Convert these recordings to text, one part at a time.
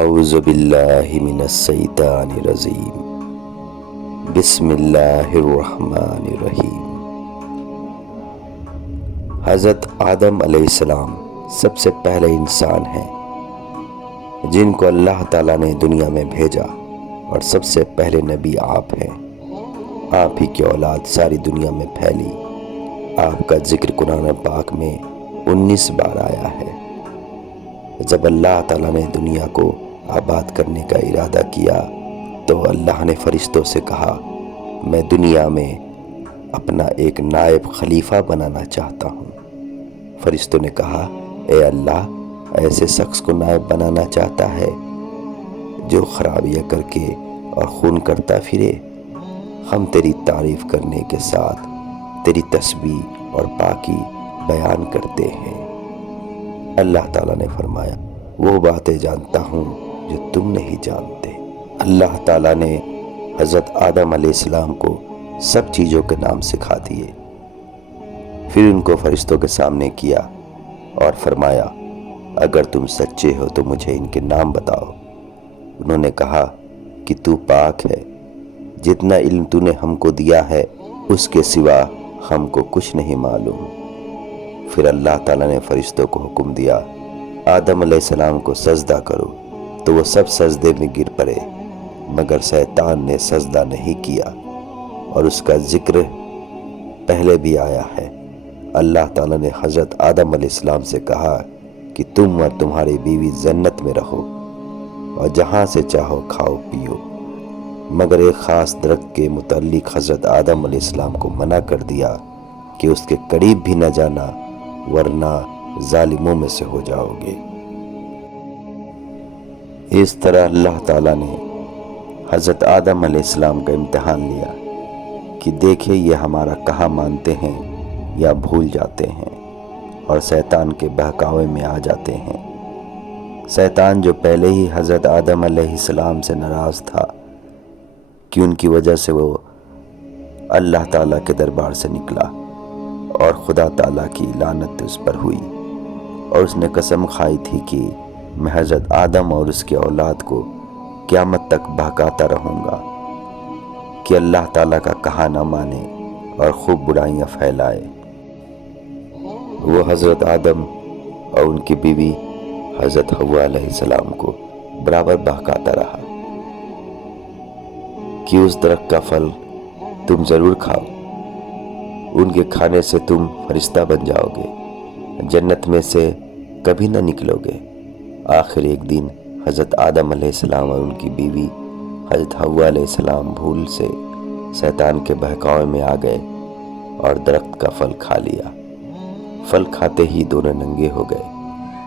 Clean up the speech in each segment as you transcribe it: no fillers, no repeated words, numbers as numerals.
اعوذ باللہ من الشیطان الرجیم بسم اللہ الرحمن الرحیم۔ حضرت آدم علیہ السلام سب سے پہلے انسان ہیں جن کو اللہ تعالیٰ نے دنیا میں بھیجا، اور سب سے پہلے نبی آپ ہیں۔ آپ ہی کی اولاد ساری دنیا میں پھیلی۔ آپ کا ذکر قرآن پاک میں 19 بار آیا ہے۔ جب اللہ تعالیٰ نے دنیا کو آباد کرنے کا ارادہ کیا تو اللہ نے فرشتوں سے کہا، میں دنیا میں اپنا ایک نائب خلیفہ بنانا چاہتا ہوں۔ فرشتوں نے کہا، اے اللہ، ایسے شخص کو نائب بنانا چاہتا ہے جو خرابیاں کر کے اور خون کرتا پھرے؟ ہم تیری تعریف کرنے کے ساتھ تیری تسبیح اور پاکی بیان کرتے ہیں۔ اللہ تعالیٰ نے فرمایا، وہ باتیں جانتا ہوں جو تم نہیں جانتے۔ اللہ تعالیٰ نے حضرت آدم علیہ السلام کو سب چیزوں کے نام سکھا دیے، پھر ان کو فرشتوں کے سامنے کیا اور فرمایا، اگر تم سچے ہو تو مجھے ان کے نام بتاؤ۔ انہوں نے کہا کہ تو پاک ہے، جتنا علم تو نے ہم کو دیا ہے اس کے سوا ہم کو کچھ نہیں معلوم۔ پھر اللہ تعالیٰ نے فرشتوں کو حکم دیا، آدم علیہ السلام کو سجدہ کرو، تو وہ سب سجدے میں گر پڑے، مگر شیطان نے سجدہ نہیں کیا، اور اس کا ذکر پہلے بھی آیا ہے۔ اللہ تعالیٰ نے حضرت آدم علیہ السلام سے کہا کہ تم اور تمہاری بیوی جنت میں رہو اور جہاں سے چاہو کھاؤ پیو، مگر ایک خاص درخت کے متعلق حضرت آدم علیہ السلام کو منع کر دیا کہ اس کے قریب بھی نہ جانا، ورنہ ظالموں میں سے ہو جاؤ گے۔ اس طرح اللہ تعالیٰ نے حضرت آدم علیہ السلام کا امتحان لیا کہ دیکھے یہ ہمارا کہاں مانتے ہیں یا بھول جاتے ہیں اور شیطان کے بہکاوے میں آ جاتے ہیں۔ شیطان جو پہلے ہی حضرت آدم علیہ السلام سے ناراض تھا کہ ان کی وجہ سے وہ اللہ تعالیٰ کے دربار سے نکلا، اور خدا تعالیٰ کی لعنت اس پر ہوئی، اور اس نے قسم کھائی تھی کہ میں حضرت آدم اور اس کے اولاد کو قیامت تک بہکاتا رہوں گا کہ اللہ تعالیٰ کا کہا نہ مانے اور خوب برائیاں پھیلائے۔ وہ حضرت آدم اور ان کی بیوی حضرت حوا علیہ السلام کو برابر بہکاتا رہا کہ اس درخت کا پھل تم ضرور کھاؤ، ان کے کھانے سے تم فرشتہ بن جاؤ گے، جنت میں سے کبھی نہ نکلو گے۔ آخر ایک دن حضرت آدم علیہ السلام اور ان کی بیوی حضرت حوا علیہ السلام بھول سے شیطان کے بہکاوے میں آ گئے اور درخت کا پھل کھا لیا۔ پھل کھاتے ہی دونوں ننگے ہو گئے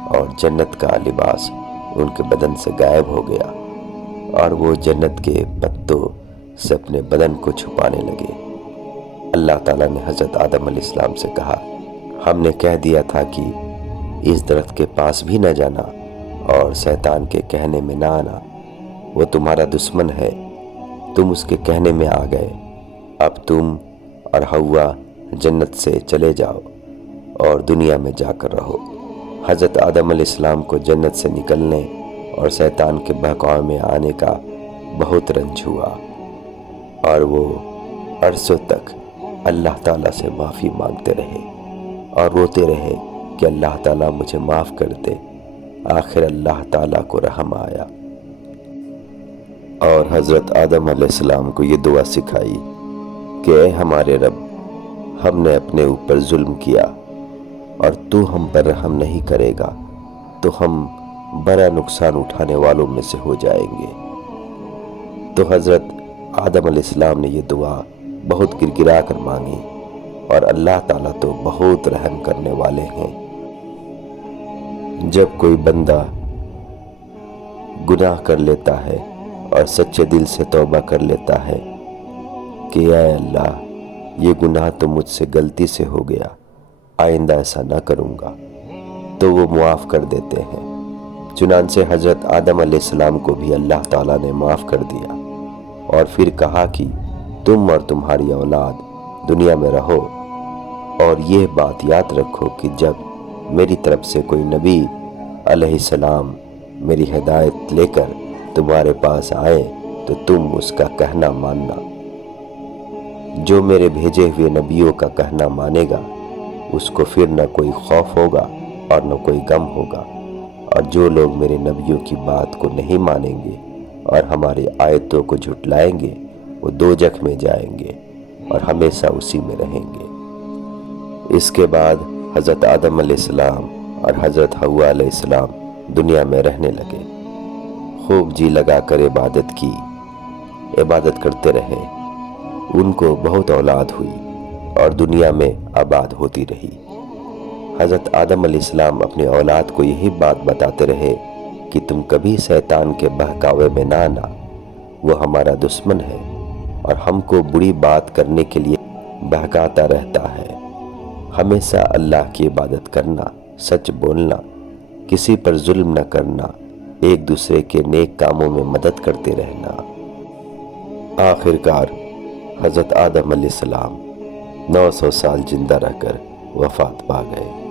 اور جنت کا لباس ان کے بدن سے غائب ہو گیا، اور وہ جنت کے پتوں سے اپنے بدن کو چھپانے لگے۔ اللہ تعالیٰ نے حضرت آدم علیہ السلام سے کہا، ہم نے کہہ دیا تھا کہ اس درخت کے پاس بھی نہ جانا اور شیطان کے کہنے میں نہ آنا، وہ تمہارا دشمن ہے، تم اس کے کہنے میں آ گئے، اب تم اور حوا جنت سے چلے جاؤ اور دنیا میں جا کر رہو۔ حضرت آدم علیہ السلام کو جنت سے نکلنے اور شیطان کے بہکاوے میں آنے کا بہت رنج ہوا، اور وہ عرصوں تک اللہ تعالیٰ سے معافی مانگتے رہے اور روتے رہے کہ اللہ تعالیٰ مجھے معاف کر دے۔ آخر اللہ تعالیٰ کو رحم آیا اور حضرت آدم علیہ السلام کو یہ دعا سکھائی کہ اے ہمارے رب، ہم نے اپنے اوپر ظلم کیا اور تو ہم پر رحم نہیں کرے گا تو ہم بڑا نقصان اٹھانے والوں میں سے ہو جائیں گے۔ تو حضرت آدم علیہ السلام نے یہ دعا بہت گر گرا کر مانگی، اور اللہ تعالیٰ تو بہت رحم کرنے والے ہیں۔ جب کوئی بندہ گناہ کر لیتا ہے اور سچے دل سے توبہ کر لیتا ہے کہ اے اللہ، یہ گناہ تو مجھ سے غلطی سے ہو گیا، آئندہ ایسا نہ کروں گا، تو وہ معاف کر دیتے ہیں۔ چنانچہ حضرت آدم علیہ السلام کو بھی اللہ تعالیٰ نے معاف کر دیا، اور پھر کہا کہ تم اور تمہاری اولاد دنیا میں رہو، اور یہ بات یاد رکھو کہ جب میری طرف سے کوئی نبی علیہ السلام میری ہدایت لے کر تمہارے پاس آئے تو تم اس کا کہنا ماننا۔ جو میرے بھیجے ہوئے نبیوں کا کہنا مانے گا اس کو پھر نہ کوئی خوف ہوگا اور نہ کوئی غم ہوگا، اور جو لوگ میرے نبیوں کی بات کو نہیں مانیں گے اور ہماری آیتوں کو جھٹلائیں گے وہ دوزخ میں جائیں گے اور ہمیشہ اسی میں رہیں گے۔ اس کے بعد حضرت آدم علیہ السلام اور حضرت حوا علیہ السلام دنیا میں رہنے لگے، خوب جی لگا کر عبادت کی، عبادت کرتے رہے۔ ان کو بہت اولاد ہوئی اور دنیا میں آباد ہوتی رہی۔ حضرت آدم علیہ السلام اپنی اولاد کو یہی بات بتاتے رہے کہ تم کبھی شیطان کے بہکاوے میں نہ آنا، وہ ہمارا دشمن ہے اور ہم کو بری بات کرنے کے لیے بہکاتا رہتا ہے۔ ہمیشہ اللہ کی عبادت کرنا، سچ بولنا، کسی پر ظلم نہ کرنا، ایک دوسرے کے نیک کاموں میں مدد کرتے رہنا۔ آخرکار حضرت آدم علیہ السلام 900 سال زندہ رہ کر وفات پا گئے۔